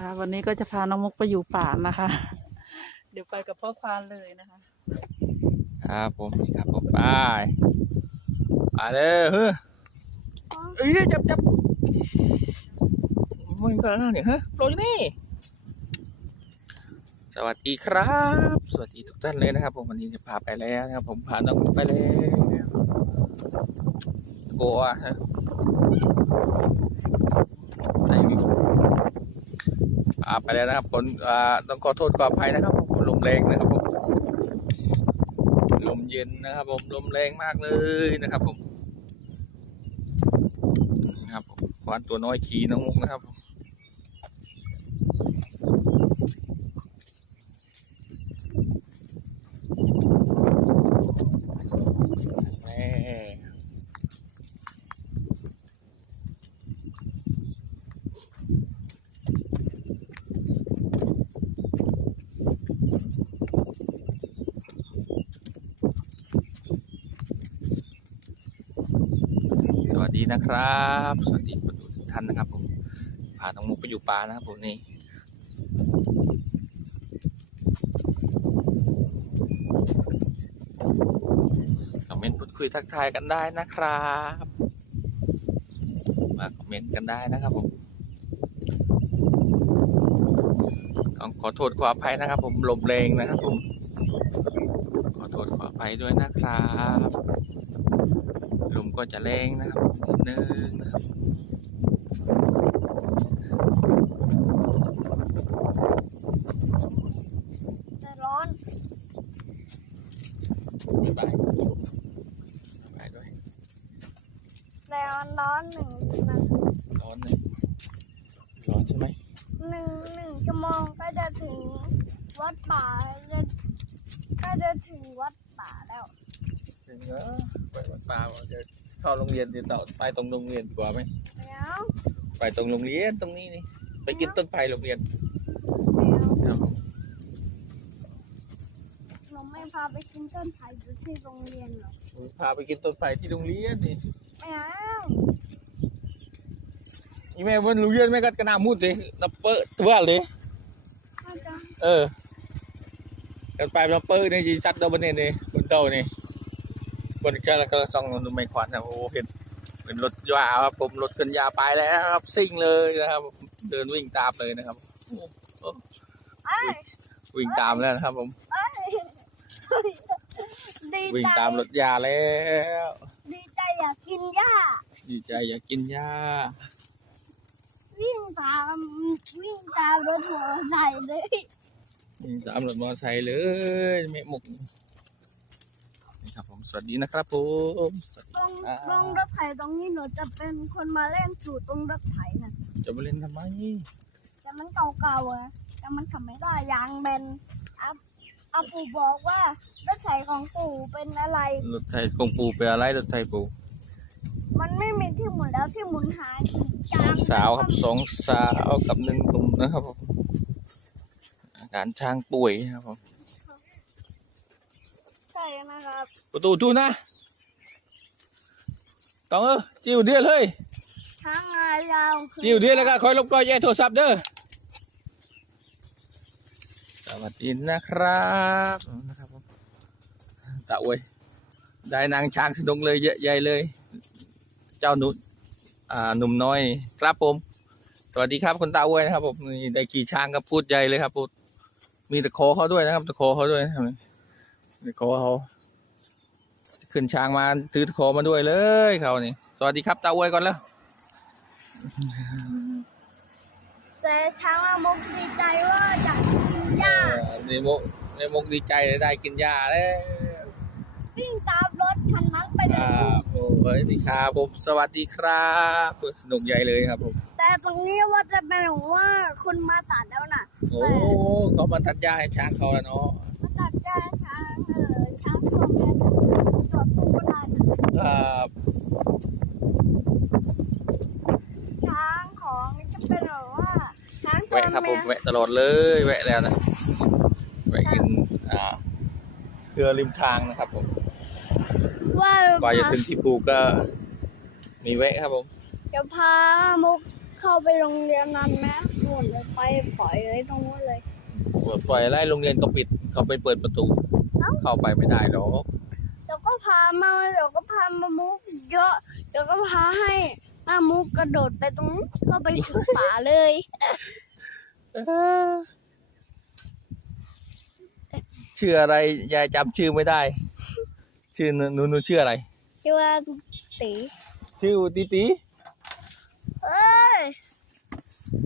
ค่ะวันนี้ก็จะพาน้องมุกไปอยู่ป่านะคะ เดี๋ยวไปกับพ่อควานเลยนะคะ ครับผมนี่ครับผมไปไปเลยเฮ้ยเอ้ยจับจับมันก็นั่นเนี่ยเฮ้ยโปรยนี่สวัสดีครับ สวัสดีทุกท่านเลยนะครับ ผมวันนี้จะพาไปแล้วนะครับ ผมพาน้องไปแล้วโกะฮะไหนพา ไปแล้วนะครับผลต้องขอโทษขออภัยนะครับผมลมแรงนะครับผมลมเย็นนะครับ ผมลมแรงมากเลยนะครับผมนะครับควานตัวน้อยขี่น้องมุกนะครับ สวัสดีนะครับ สวัสดีคนดูทุกท่านนะครับผมพาน้องมุกไปอยู่ป่านะครับผมนี่คอมเมนต์พูดคุยทักทายกันได้นะครับมาคอมเมนต์กันได้นะครับผมต้องขอโทษขออภัยนะครับ ผมลมแรงนะครับผมขอโทษขออภัยด้วยนะครับ ก็จะแรงนะครับนิดนึงนะครับ แต่ร้อน ไม่ไปไม่ไปด้วย แต่มันร้อนหนึ่งนะ ร้อนเลยร้อนใช่ไหม หนึ่งหนึ่งชั่วโมงก็จะถึงวัดป่าจะก็จะถึงวัดป่าแล้ว ถึงเออไปวัดป่าเราจะเข้าโรงเรียนเดี๋ยวต่อไปตรงโรงเรียนดีกว่าไหมแล้วไปตรงโรงเรียนตรงนี้นี่ไปกินต้นไผ่โรงเรียนแล้วครับผมเราไม่พาไปกินต้นไผ่อยู่ที่โรงเรียนหรอกพาไปกินต้นไผ่ที่โรงเรียนนี่ไม่เอาอีแม่วันโรงเรียนแม่ก็กระนามุดเลยนับเปิดตัวเลยไม่จะเออกันไปนับเปิดนี่จีซัดตัวบนนี่นี่บนโต๊ะนี่ บนแค่แล้วก็ส่องลงดูไม่ควันนะโอ้เห็นเป็นรถยาครับผมรถกันยาไปแล้วครับซิ่งเลยนะครับ เดินวิ่งตามเลยนะครับเอ้ยวิ่งตามแล้วนะครับผมเอ้ยดีวิ่งใจตามรถยาแล้ว ดีใจอยากกินหญ้าดีใจอยากกินหญ้าวิ่งตามวิ่งตามรถหัวใส่เลยวิ่งตามรถมอเตอร์ไซค์เลยแม่หมก นี่ครับผมสวัสดีนะครับผมสวัสตรดีงครับตรงรถไถตรงนี้หนูจะเป็นคนมาเล่นสู่ตรงรถไถน่ะจะมาเล่นทำไมแต่มันเก่าๆอะแต่มันขับไม่ได้ยางแบนอาอาปู่บอกว่ารถไถของปู่เป็นอะไรรถไทยกงปูไปอะไรรถไทยปูมันไม่มีที่หมุนแล้วที่หมุนหาอีกสองสาวครับสองสาวกับหนึ่งหนุ่มนะครับผมอาการช้างป่วยนะครับผมใช่นะ ครับประตูจูนะต้องเออจิ้วเดียวเลยช้างงายาวคือจิ้วเดียวแล้วก็คอยลบกล้อยแย่โทรศัพท์เด้อสวัสดีนะครับนะครับผมตะเวยได้นางช้างสนุกเลยเยอะใหญ่เลย เจ้าหนุอ่าหนุ่มน้อยครับผม สวัสดีครับคุณตาเวยนะครับผมนี่ได้กี่ช้างก็พูดใหญ่เลยครับพูดมีตะโคเขาด้วยนะครับตะโคเขาด้วยนะครับตะโคเขา ขึ้นช้างมาถือตะโคมาด้วยเลยเขานี่ สวัสดีครับตาเวยก่อนแล้วแต่ช้างอามุกดีใจว่าอยากกินหญ้าในมกในมกดีใจเลยได้กินหญ้าแล้ววิ่งตามรถคันนั้นไปเลอ่ายโอ้ยดีครับผมสวัสดีครับสนุกใหญ่เลยครับผม แต่ตรงนี้ว่าจะเป็นของว่าคนมาตัดแล้วน่ะ โอ้เขามาตัดหญ้าให้ช้างเขาแล้วเนาะมาตัดแก้ช้างเออช้างตัวเมีย ตัวผู้ก็ได้นะครับช้างของจะเป็นแบบว่าช้างตัวแวะครับผเมีมยแวะตลอดเลยแวะแล้วนะแวะกินอ่าเกลือริมทางนะครับผมว่ากว่าจะถึงที่ภูก็ มีแวะครับผมจะพามุกเข้าไปโรงเรียนนั้นไหมหนูนู่นเลยไปปล่อยเลยตรงนู้นเลยปล่อยไล่โรงเรียนก็ปิดเขาไปเปิดประตูเอ้าเข้าไปไม่ได้หรอกเดี๋ยวก็พามาเดี๋ยวก็พามามุกเยอะเดี๋ยวก็พาให้มามุกกระโดดไปตรงนู้นก็ไปถึงป่าเลยชื่ออะไรยายจำชื่อไม่ได้ ชื่อหนูหนูหนูชื่ออะไร ชื่อว่าตีชื่อติติเอ้ย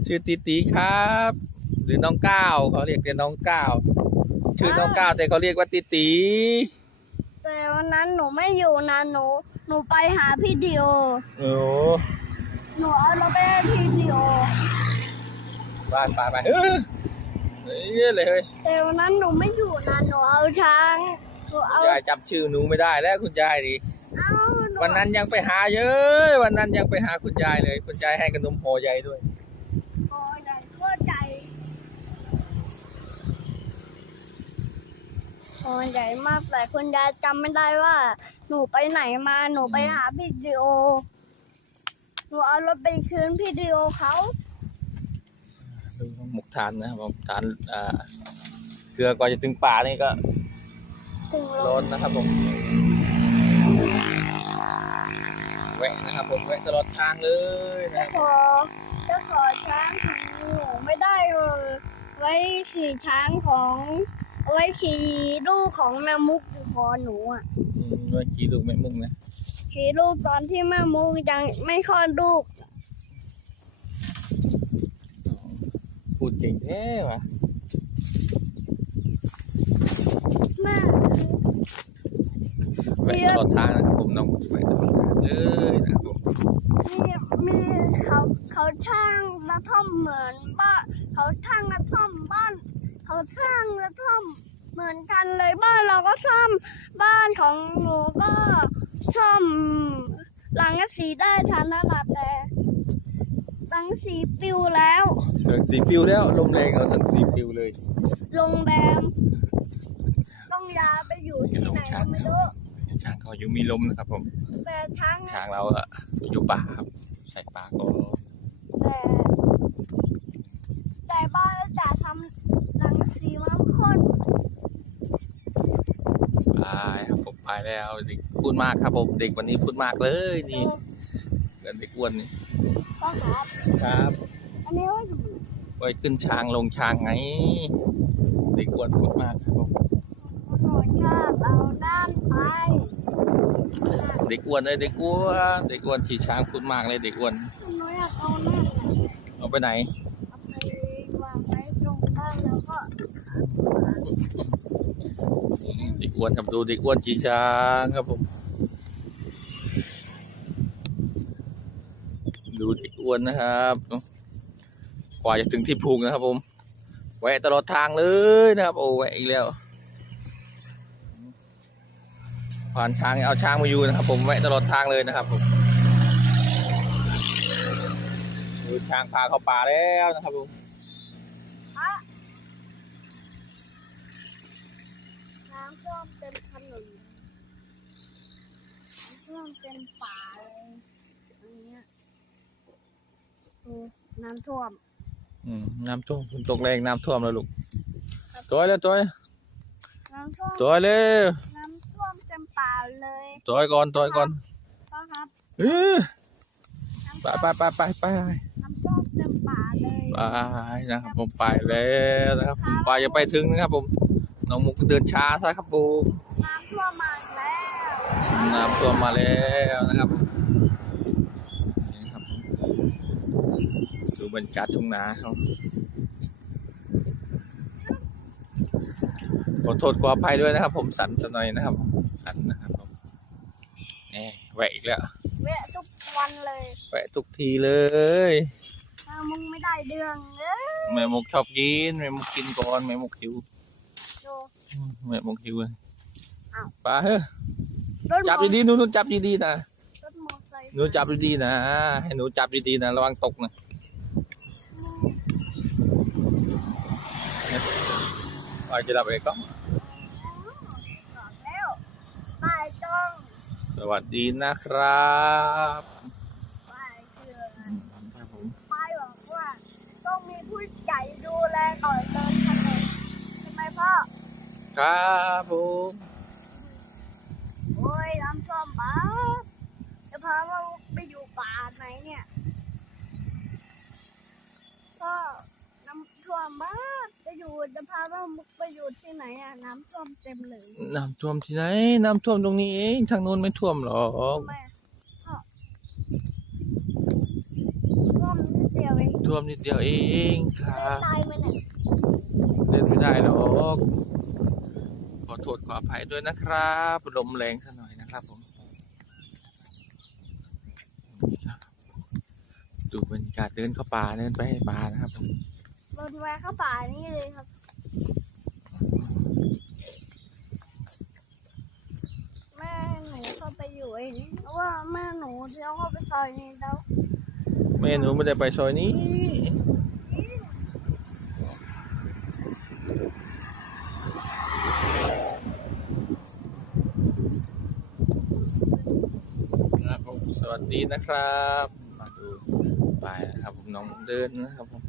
ชื่อติติครับ หรือน้องก้าวเขาเรียกกันน้องก้าวชื่อน้องก้าวแต่เขาเรียกว่าติติ แต่วันนั้นหนูไม่อยู่นะหนู หนูไปหาพี่ดิโอ โอ้หนูเอารถไปให้พี่ดิโอบ้านไปไปเฮ้ยเฮ้ยเลยเฮ้ยแต่วันนั้นหนูไม่อยู่นะหนูเอาช้างหนูเอายายจำชื่อหนูไม่ได้แล้วคุณยายดิเอาหนูวันนั้นยังไปหาเยอะวันนั้นยังไปหาคุณยายเลย คุณยายให้ขนมห่อใหญ่ด้วย โอ้ยใหญ่ทั่วใจ โอ้ยใหญ่มากแต่คุณยายจำไม่ได้ว่า หนูไปไหนมาหนูไปหาพี่ดิโอ หนูเอารถไปคืนพี่ดิโอเขาดูน้องหมกทานนะครับผมทานอ่าเกลือก่อนจะถึงป่านี่ก็ถึงรร้อถนนะครับผมแวะนะครับผมแวะตลอดทางเลยนะจะขอจะขอช้างของหนูไม่ได้เลยไว้ขี่ช้างของ เอาไว้ขี่ลูกของแม่มุกอยู่พอหนูอะอืมเมื่อกี้ลูกแม่มุ่งนะขี่ลูกตอนที่แม่มุกยังไม่คลอดลูก พูดเก่งแท้ว่ะแม่แวะตลอดทางนะครับผมน้องแวะตลอดทางเลยนะครับผมมีมีเขาเขาช่างกระท่อมเหมือนบ้านเขาช่างกระท่อมบ้าน เขาสร้างกระท่อมเหมือนกันเลยบ้านเราก็ซ่อมบ้านของหนูก็ซ่อมหลังกระสีได้ทันระดับแต่หลังสีปิวแล้วเสือกสีปิวแล้วลมแรงเอาสันสีปิวเลยโรงแรมต้องย้ายไปอยู่ที่ไหนก็ไม่รู้ช้างเขาอยู่มีลมนะครับผมแต่ช้างช้างเราอะอยู่ป่าครับใส่ป่าก็ แต่แต่บ้านเราจะทำหลังสีมันคน ไปครับผมไป แล้วเด็กพูดมากครับผมเด็กวันนี้พูดมากเลยนี่เกินเด็กอ้วนนี่ก็ครับครับอันนี้ว่าอยู่ไว้ขึ้นช้างลงช้างไงเด็กอ้วนพูดมากครับผมหนูชอบเอาด้านไปเด็กอ้วนเลยเด็กอ้วนเด็กอ้วนขี่ช้างพูดมากเลยเด็กอ้วนหนูอยากเอานั่นน่ะเอาไปไหนเอาไปวางไว้ตรงข้างแล้วก็ เด็กอ้วนครับดูเด็กอ้วนขี่ช้างครับผม ดูเด็กอ้วนนะครับกว่าจะถึงที่พุงนะครับ ผมแวะตลอดทางเลยนะครับโอ้แวะอีกแล้วผ่านช้างเอาช้างมาอยู่นะครับ ผมแวะตลอดทางเลยนะครับ ผมดูช้างพาเข้าป่าแล้วนะครับผม อะน้ำท่วมเต็มถนนน้ำท่วมเต็มป่าเลยอันเนี้ยดูน้ำท่วมอืมน้ำท่วมฝนตกแรงน้ำท่วมแล้วลูกตัวแล้วตัวน้ำท่วมตัวเลยน้ำท่วมเต็มป่าเลยตัวก่อนตัวก่อนพ่อครับเออน้ำไปท่วมไปไปไปไปน้ำท่วมเต็มป่าเลยไปนะครับผมไปแล้วนะครับผมไปจะไปถึงนะครับผม น้องมุกเดินช้าซะครับผมน้ำท่วมมาอีกแล้วน้ำท่วมมาแล้วนะครับผมนี่ครับผมดูบรรยากาศทุ่งนาครับขอโทษขออภัยด้วยนะครับ ผมสั่นสักหน่อยนะครับสั่นนะครับผมนี่แหวะอีกแล้วแวะทุกวันเลยแวะทุกทีเลยถ้ามึงไม่ได้เดืองเอ้ยแม่มุกชอบกินแม่มุกกินก่อนแม่มุกหิวดู แม่มองหิวเลปลาเฮ้ยจับดีๆหนูหนูจับดีๆนะหนูจับดีๆนะให้หนูจับดีๆนะระวังตกนะปลาจะดับเองก็สวัสดีนะครับไปบอกว่าต้องมีผู้ใหญ่ดูแลก่อนเดินทางทำไมพ่อ ครับผมโอ้ยน้ำท่วมป่าจะพาเราไปอยู่ป่าไหนเนี่ย ก็น้ำท่วมมากจะอยู่จะพาเราไปอยู่ที่ไหนอะ น้ำท่วมเต็มเลยน้ำท่วมที่ไหน น้ำท่วมตรงนี้เองทางโน้นไม่ท่วมหรอกทำไมอะพ่อท่วมนิดเดียวเองท่วมนิดเดียวเองคไม่รับตายไหมเนี่ยเล่นไม่ได้หรอกขอ โทษขออภัยด้วยนะครับลมแรงซะหน่อยนะครับผมดูบรรยากาศเดินเข้าป่าเดินไปให้ป่านะครับผมรถแวะเข้าป่านี่เลยครับแม่หนูเข้าไปอยู่เองเพราะว่าแม่หนูเที่ยวเข้าไปซอยนี้แล้วแม่หนูไม่ได้ไปซอยนี้ ครับผมส วัสดีนะครับมาดูป่ายนะครับผมน้องเดินนะครับผม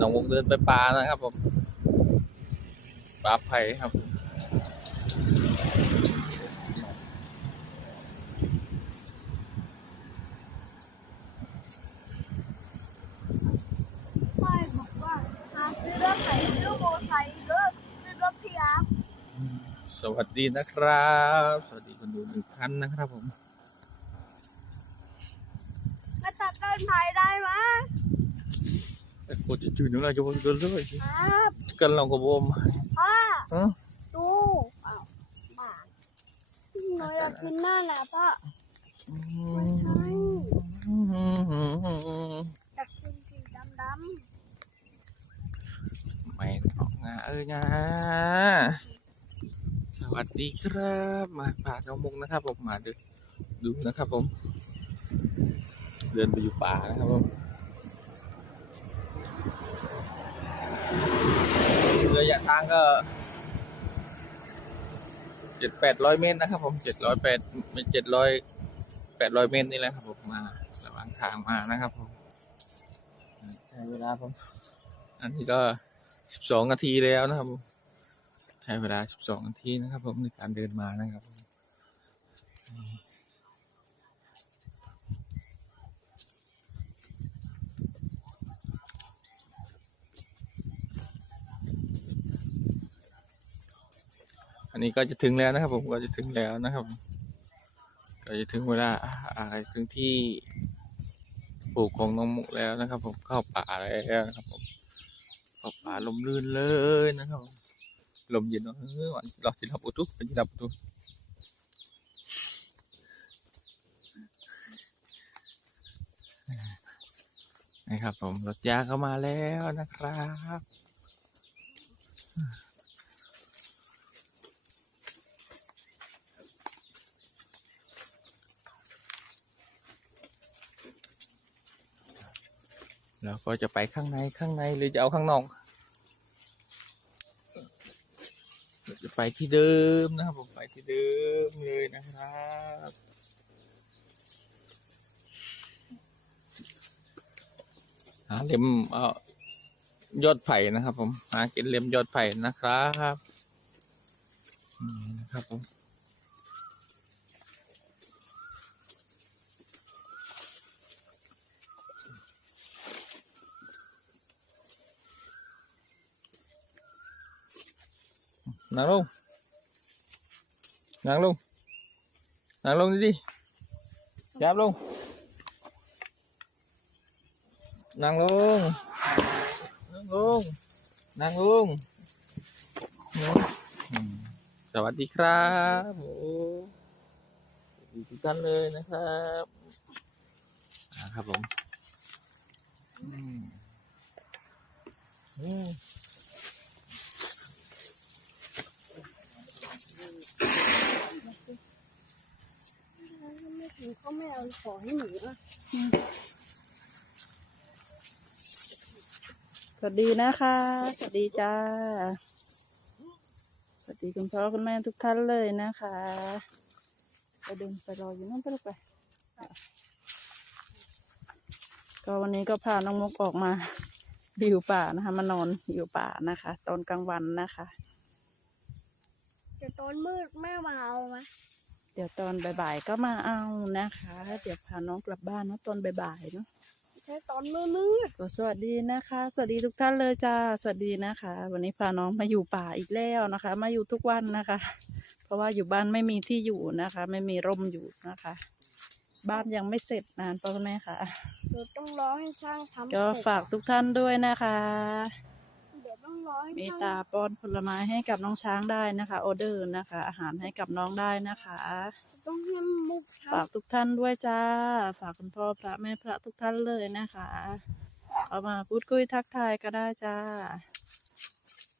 น้องวงเดินไปปลานะครับผมปลาไผ่ครับผมายบอกว่าหาซื้อรถไถซื้อโมอไซค์รถซื้อรถพี่อาร์ ส วัสดีนะครับ สวัสดีคนดูทุกท่านนะครับผม มาตัดต้นไม้ได้ไหมแต่คนจะจืดนึกอะไรจะวนกันเลยครับกันเราก็บมพ่อฮะดูอ้าวบ้าหนูอยากกินหน้าน่ะพ่อไม่ใช่อยากกินสีดำดไม่ออกงาเอ้ยงา สวัสดีครับ มาพาน้องมุกนะครับผมมาดูดูนะครับผม เดินไปอยู่ป่านะครับผมระยะทางก็เจ็ดแปดร้อยเมตรนะครับ ผมเจ็ดร้อยแปดเจ็ดร้อยแปดร้อยเมตรนี่แหละครับผมมาระหว่างทางมานะครับผมใช้เวลาผมอันนี้ก็สิบสองนาทีแล้วนะครับผม ใช้เวลาสิบสองนาทีนะครับ ผมในการเดินมานะครับอันนี้ก็จะถึงแล้วนะครับ ผมก็จะถึงแล้วนะครับ ก็จะถึงเวลาอะไรถึงที่ปลูกของน้องมุกแล้วนะครับ ผมเข้าป่าแล้วนะครับผมเข้าป่าลมลื่นเลยนะครับผม ลมเย็นเนอะเอเราจะรับอุตุเป็นรับอุตุนะครับผมรถยาเข้ามาแล้วนะครับแล้วก็จะไปข้างในข้างในหรือจะเอาข้างนอก จะ ไปที่เดิมนะครับผมไปที่เดิมเลยนะครับหาเล็มเอ่อยอดไผ่นะครับ ผมหาเก็บเล็มยอดไผ่นะครับนี่นะครับผม นั่งลงนั่งลงนั่งลงดิดิจับลงนั่งลงนั่งลงนั่งลงสวัสดีครับโอ้ดีทุกท่านเลยนะครับนะครับผมอืมอืมำไม่ถึงเขาไม่เอาขอให้หนูอะสวัสดีนะคะ สวัสดีจ้า สวัสดีคุณพ่อคุณแม่ทุกท่านเลยนะคะไปเดินไปรออยู่นั่นไปลูกไป ก็วันนี้ก็พาน้องมุกออกมาอยู่ป่านะคะ มานอนอยู่ป่านะคะ ตอนกลางวันนะคะจะตอนมืดแม่มาเอาไหม เดี๋ยวตอนบ่ายๆก็มาเอานะคะ เดี๋ยวพาน้องกลับบ้านเนาะตอนบ่ายๆเนาะใช่ตอนมืดมืดก็สวัสดีนะคะ สวัสดีทุกท่านเลยจ้า สวัสดีนะคะ วันนี้พาน้องมาอยู่ป่าอีกแล้วนะคะ มาอยู่ทุกวันนะคะ เพราะว่าอยู่บ้านไม่มีที่อยู่นะคะ ไม่มีร่มอยู่นะคะ บ้านยังไม่เสร็จนานพ่อคุณแม่ค่ะเดี๋ยวต้องรอให้ช่างทำก็เสร็จฝากทุกท่านด้วยนะคะ เดี๋ยวต้องรอให้เมตช่างตาป้อนผลไม้ให้กับน้องช้างได้นะคะออเดอร์นะคะ อาหารให้กับน้องได้นะคะต้องให้มุกฝากทุกท่านด้วยจ้า ฝากคุณพ่อพระแม่พระทุกท่านเลยนะคะเอามาพูดคุยทักทายก็ได้จ้า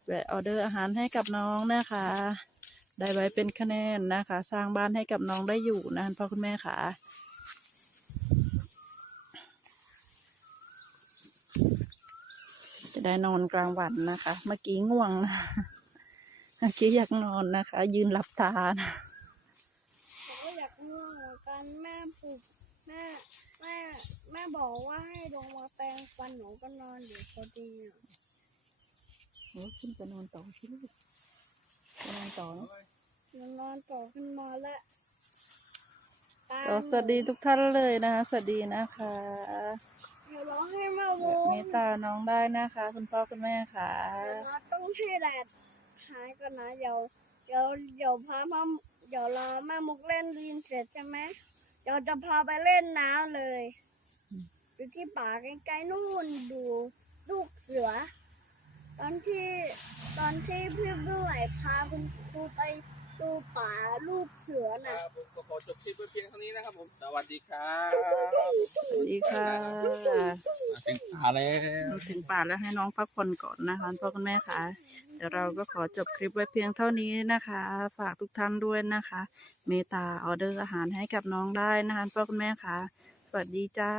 แวะออเดอร์อาหารให้กับน้องนะคะ ได้ไว้เป็นคะแนนนะคะ สร้างบ้านให้กับน้องได้อยู่นะพ่อคุณแม่ค่ะ จะได้นอนกลางวันนะคะ เมื่อกี้ง่วงนะเมื่อกี้อยากนอนนะคะ ยืนหลับตานะผมก็อยากง่วงเหมือนกันแม่ปลุกแม่แม่แม่บอกว่าให้ลงมาแปรงฟันหนูก็นอนอยู่พอดีอะโอ้ขึ้นไปนอนต่อที่ลูกไปนอนต่อเนอะหนูนอนต่อขึ้นมาแล้วตาก็สวัสดีทุกท่านเลยนะคะสวัสดีนะคะ เดี๋ยวร้องให้แม่วแบบงเมตตาน้องได้นะคะ คุณพ่อคุณแม่ค่ะเราต้องให้แดดหายก่อนนะเดี๋ยวเดี๋ยวเดี๋ยวพาพ่อเดี๋ยวรอแม่มุกเล่นดินเสร็จใช่ไหมเดี๋ยวจะพาไปเล่นน้ำเลยอืมอยู่ที่ป่าใกล้ๆนู่นดูลูกเสือ ตอนที่ตอนที่พี่เมื่อไหร่พาคุณครูไป ดูป่าลูกเสือคน่ะรับผมก็ขอจบคลิปไว้เพียงเท่านี้นะครับผมสวัสดีครับสวัสดีค่ะมาถึงตาแล้ว เราถึงป่าแล้วให้น้องพักผ่อนก่อนนะคะคุณพ่อคุณแม่ค่ะ เดี๋ยวเราก็ขอจบคลิปไว้เพียงเท่านี้นะคะ ฝากทุกท่านด้วยนะคะ เมตตาออเดอร์อาหารให้กับน้องได้นะคะคุณพ่อคุณแม่ค่ะ สวัสดีจ้า